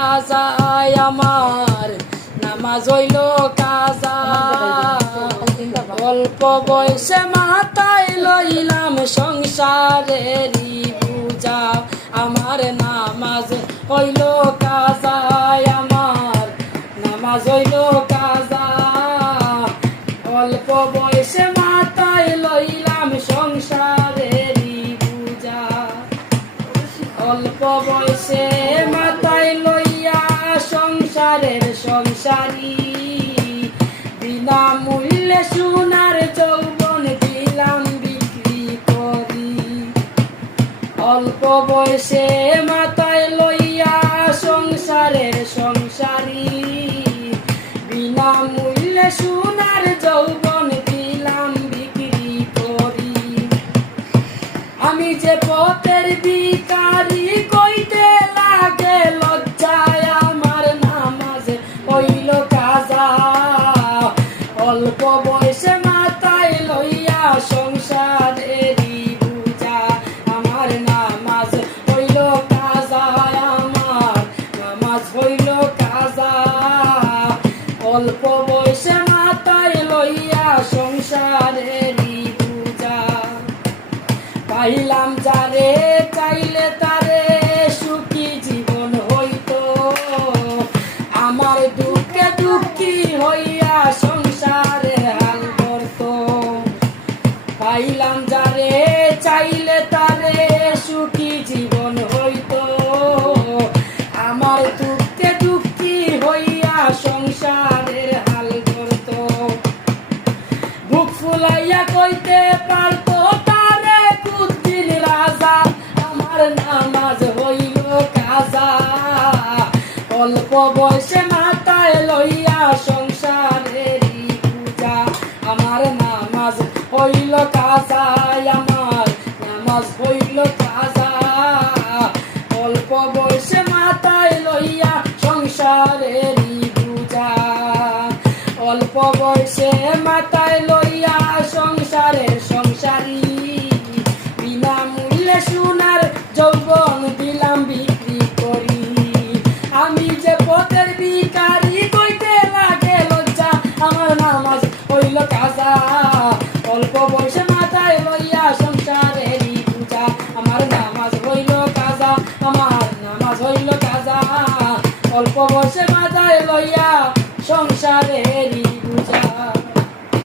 কাজা আমার নামাজ হইল কাজা অল্প বয়সে মাথায় লইলাম সংসারেরই বুঝা আমার নামাজ হইল কাজা আমার নামাজ হইল কাজা অল্প বয়সে মাথায় লইলাম সংসারেরই বুঝা অল্প বয়সে মাথায় লইয়া সংসারের সংসারী বিনা মূল্যে সোনার যৌবন দিলাম বিক্রি করি অল্প বয়সে মাথায় লইয়া সংসারের সংসারী বিনা মূল্যে সোনার যৌবন দিলাম বিক্রি করি আমি যে পথের ভিখারি কইতে লাগে লজ্জায় আমার নামাজ হইল কাজা অল্প বয়সে মাথায় লইয়া সংসারেরই বুঝা আমার নামাজ হইল কাজা আমার নামাজ হইল কাজা অল্প বয়সে মাথায় লইয়া সংসারেরই বুঝা পাইলাম যারে চাইলে তারে সুখী জীবন হইতো আমার দুঃখে দুঃখী হইয়া সংসারের হাল করত পাইলাম যারে চাইলে তারে সুখী জীবন হইতো আমার দুঃখে দুঃখী হইয়া সংসারের হাল করত বুক ফুলাইয়া কইতে পারতো তারে কুদ্দিন রাজা আমার নামাজ হইল কাজা অল্প বয়সে মাথায় লইয়া সংসারেরই পূজা আমার নামাজ হইল কাজা আমার নামাজ হইল কাজা অল্প বয়সে মাথায় লইয়া সংসারেরই পূজা অল্প বয়সে মাথায় লইয়া সংসারের সংসারী বিনা মূল্যে সোনার যৌবন দিলাম বিক্রি করি আমি যে পথের ভিখারি কইতে লাগে লজ্জা আমার নামাজ হইল কাজা অল্প বয়সে মাথায় লইয়া সংসারেরই পূজা আমার নামাজ হইল কাজা আমার নামাজ হইল কাজা অল্প বয়সে মাথায় লইয়া সংসারেরই